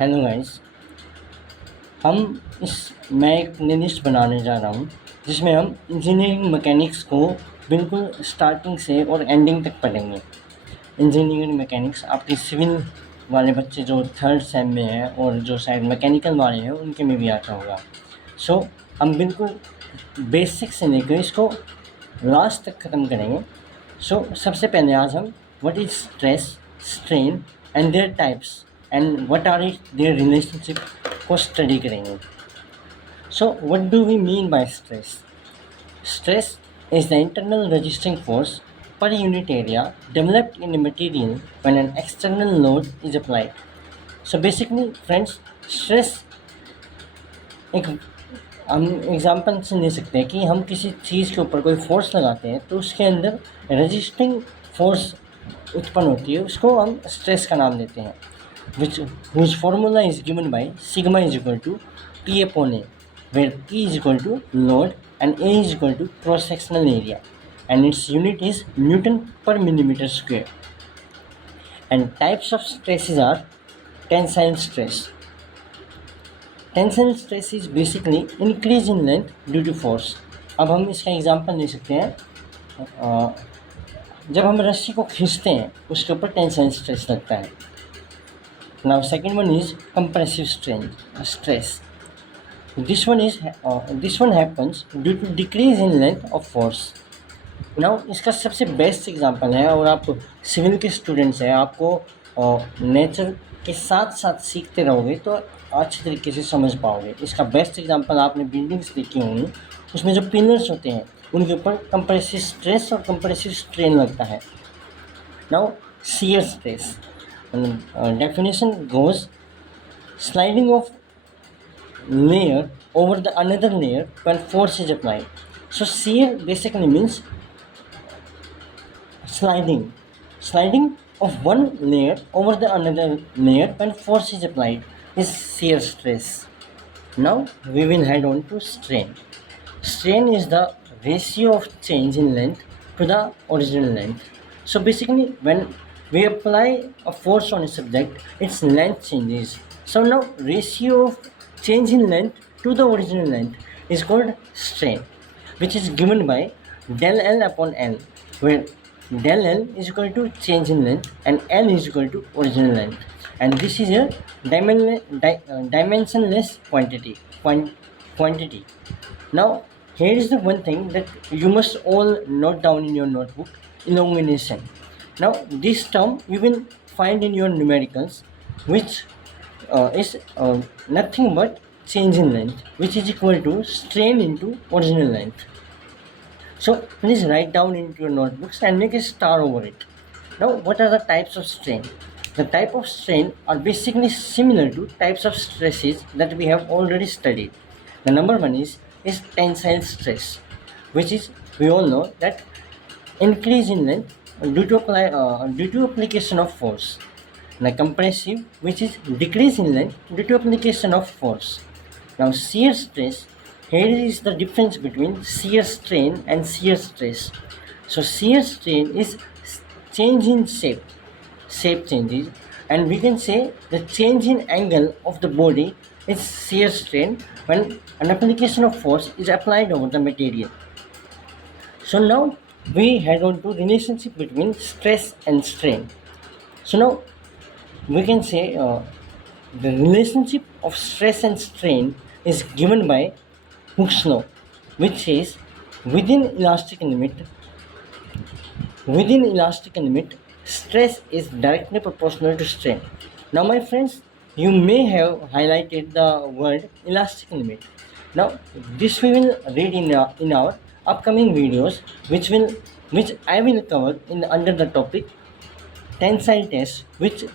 Hello guys. हम इस मैं एक नई लिस्ट बनाने जा रहा हूँ जिसमें हम इंजीनियरिंग मैकेनिक्स को बिल्कुल स्टार्टिंग से और एंडिंग तक पढ़ेंगे। इंजीनियरिंग मैकेनिक्स आपके सिविल वाले बच्चे जो थर्ड सेम में हैं और जो शायद मैकेनिकल वाले हैं उनके में भी आता होगा। सो हम बिल्कुल बेसिक से लेकर इसको लास्ट तक ख़त्म करेंगे। सबसे पहले आज हम what is stress, strain and their types and what are it their relationship को स्टडी करेंगे। What do we mean by stress? Stress is the internal resisting force per unit area developed in a material when an external load is applied. So basically friends, stress एक हम example से ले सकते हैं कि हम किसी चीज़ के ऊपर कोई फोर्स लगाते हैं तो उसके अंदर रेजिस्टिंग फोर्स उत्पन्न होती है, उसको हम स्ट्रेस का नाम देते हैं, which whose formula is given by sigma is equal to P upon A, where P is equal to load and A is equal to cross sectional area and its unit is Newton per millimeter square. And types of stresses are tensile stress. Tensile stress is basically increase in length due to force. अब हम इसका example ले सकते हैं, जब हम रस्सी को खींचते हैं उसके ऊपर टेंसाइल स्ट्रेस लगता है। Now second one is compressive stress. This one happens due to decrease in length of force. Now इसका सबसे बेस्ट एग्जांपल है, और आप सिविल के स्टूडेंट्स हैं, आपको नेचर के साथ साथ सीखते रहोगे तो अच्छे तरीके से समझ पाओगे। इसका बेस्ट एग्जांपल आपने बिल्डिंग्स देखी होंगी, उसमें जो पिलर्स होते हैं उनके ऊपर कंप्रेसिव स्ट्रेस और कंप्रेसिव स्ट्रेन लगता है। Now shear stress definition goes sliding of layer over the another layer when force is applied. So shear basically means sliding of one layer over the another layer when force is applied is shear stress. Now we will head on to strain. Strain is the ratio of change in length to the original length. So basically when we apply a force on a subject, its length changes. So now ratio of change in length to the original length is called strain, which is given by del L upon L, where del L is equal to change in length and L is equal to original length. And this is a dimensionless quantity. Now here is the one thing that you must all note down in your notebook: elongation. Now this term you will find in your numericals, which is nothing but change in length, which is equal to strain into original length. So please write down into your notebooks and make a star over it. Now what are the types of strain? The type of strain are basically similar to types of stresses that we have already studied. The number one is tensile stress, which is, we all know that increase in length due to application of force. Now compressive, which is decrease in length due to application of force. Now shear stress, here is the difference between shear strain and shear stress. So shear strain is change in shape changes, and we can say the change in angle of the body is shear strain when an application of force is applied over the material. So now we head on to relationship between stress and strain. So now we can say the relationship of stress and strain is given by Hooke's law, which says within elastic limit, stress is directly proportional to strain. Now my friends, you may have highlighted the word elastic limit. Now this we will read in our upcoming videos, which I will cover under the topic tensile test,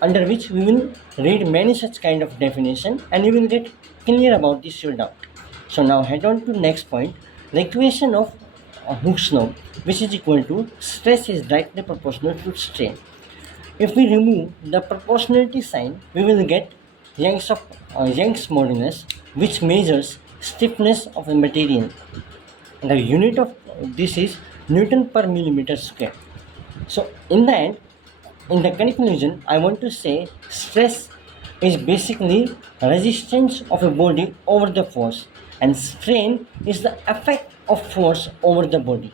under which we will read many such kind of definition and you will get clear about this your doubt. So now head on to next point, the equation of Hooke's law, which is equal to stress is directly proportional to strain. If we remove the proportionality sign, we will get Young's modulus, which measures stiffness of the material. The unit of this is Newton per millimeter square. So in the conclusion, I want to say stress is basically resistance of a body over the force, and strain is the effect of force over the body.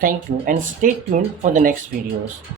Thank you and stay tuned for the next videos.